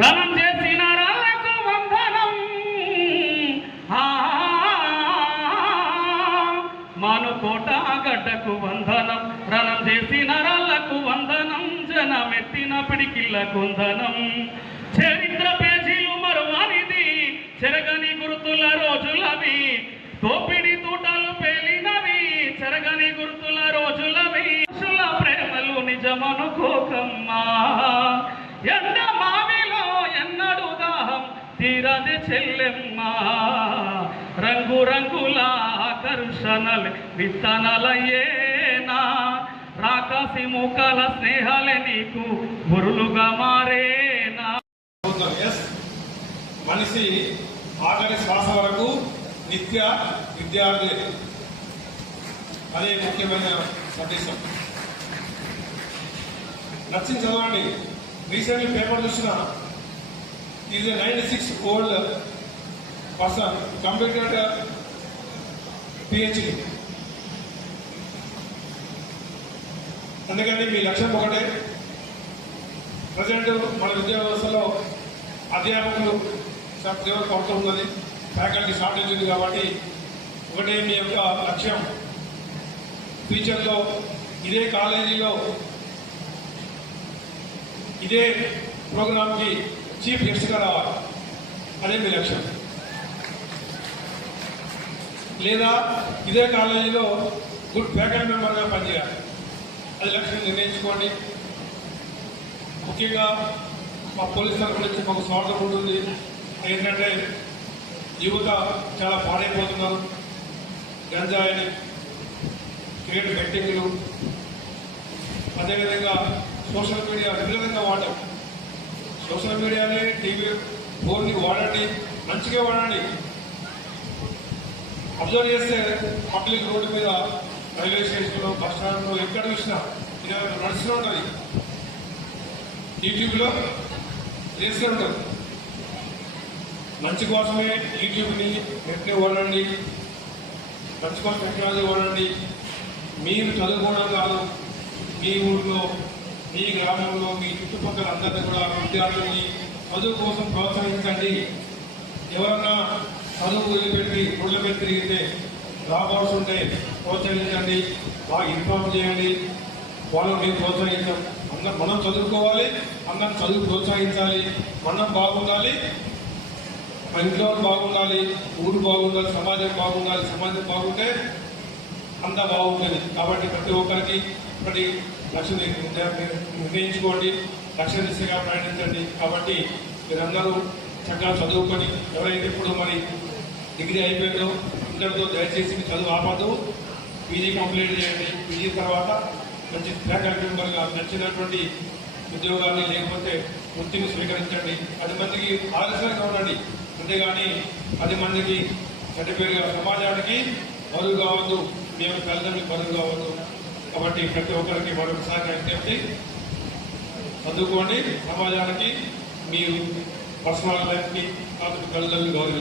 రణం చేసిన రాళ్లకు వందనం, మానుకోట గడ్డకు వందనం. రణం చేసిన రాళ్లకు వందనం, జనమెత్తిన పిడికిళ్ళ కొందనం. చరిత్ర పేజీలు మరువనిది, చెరగని గుర్తుల రోజులవి. తోపిడి తూటాలు పేలినవి, చెరగని గుర్తుల రోజులవి. ప్రేమలు నిజమనుకోకమ్మా, ఎండ మావిలో ఎన్నడు దాహం తీరది చెల్లెమ్మా. రంగు రంగుల ఆకర్షణలు విత్తనాలయ్యేనా, రాకాసి మూకల స్నేహాలే నీకు గురులుగా మారేనా. మనిషి ఆఖరి శ్వాస వరకు నిత్య విద్యార్థి, అదే ముఖ్యమైన సందేశం. నచ్చింది చదవండి. రీసెంట్లీ పేపర్ చూసిన, is 96 old person completed PhD. అందుకని మీ లక్ష్యం ఒకటే. ప్రజెంట్ మన విద్యా వ్యవస్థలో అధ్యాపకులు తీవ్ర కొరత ఉన్నది, ఫ్యాకల్టీ షార్టేజ్ ఉంది. కాబట్టి ఒకటే మీ యొక్క లక్ష్యం, ఫ్యూచర్లో ఇదే కాలేజీలో ఇదే ప్రోగ్రామ్కి చీఫ్ గెస్ట్గా రావాలి, అదే మీ లక్ష్యం. లేదా ఇదే కాలేజీలో గుడ్ ఫ్యాకల్టీ మెంబర్గా పనిచేయాలి, అది లక్ష్యం నిర్ణయించుకోండి. ముఖ్యంగా మా పోలీస్ తరఫు నుంచి మాకు స్వాగతం ఉంటుంది. ఏంటంటే యువత చాలా పాడైపోతున్నారు. గంజాయిని, క్రికెట్ బెట్టింగ్లు, అదేవిధంగా సోషల్ మీడియా విపరీతంగా వాడటం. సోషల్ మీడియాని, టీవీ, ఫోన్ని వాడండి, మంచిగా వాడండి. అబ్జర్వ్ చేస్తే పబ్లిక్ రోడ్డు మీద, రైల్వే స్టేషన్లో, బస్ స్టాండ్లో ఎక్కడ చూసినా ఇది నడుస్తూ ఉంటుంది. యూట్యూబ్లో చేస్తూ ఉంటుంది. మంచి కోసమే యూట్యూబ్ని నెట్ని వాడండి, మంచి కోసం టెక్నాలజీ వాడండి. మీరు చదువుకోవడం కాదు, మీ ఊళ్ళో, మీ గ్రామంలో, మీ చుట్టుపక్కల అందరినీ కూడా విద్యార్థుల్ని చదువు కోసం ప్రోత్సహించండి. ఎవరన్నా చదువు వదిలిపెట్టి రోడ్ల మీద తిరిగితే, డ్రాప్అవుట్స్ ఉంటే ప్రోత్సహించండి, బాగా ఇన్ఫార్మ్ చేయండి. వాళ్ళు మీరు ప్రోత్సహించాం. మనం చదువుకోవాలి, అందరం చదువు ప్రోత్సహించాలి. మనం బాగుండాలి, మన ఇంట్లో బాగుండాలి, ఊరు బాగుండాలి, సమాజం బాగుండాలి. సమాజం బాగుంటే అంతా బాగుంటుంది. కాబట్టి ప్రతి ఒక్కరికి ఒకటి లక్ష్యం నిర్ణయించుకోండి, లక్ష్య దిశగా ప్రయాణించండి. కాబట్టి మీరందరూ చక్కగా చదువుకొని, ఎవరైతే ఇప్పుడు మరి డిగ్రీ అయిపోయిందో ఇంటర్తో దయచేసి చదువు ఆపదు, పీజీ కంప్లీట్ చేయండి. పీజీ తర్వాత మంచి ఫ్యాకల్టీ మెంబర్గా నచ్చినటువంటి ఉద్యోగాన్ని, లేకపోతే వృత్తిని స్వీకరించండి. 10 మందికి ఆదర్శంగా ఉండండి, అంతేగాని 10 మందికి చెడ్డపేరుగా, సమాజానికి బరువు కావద్దు, మేము తల్లిదండ్రులకు బరువు కావద్దు. కాబట్టి ప్రతి ఒక్కరికి మరొకసారి విజ్ఞప్తి, చదువుకోండి, సమాజానికి, మీరు పర్సనల్ లైఫ్కి, కాబట్టి తల్లిదండ్రులు గౌరవం.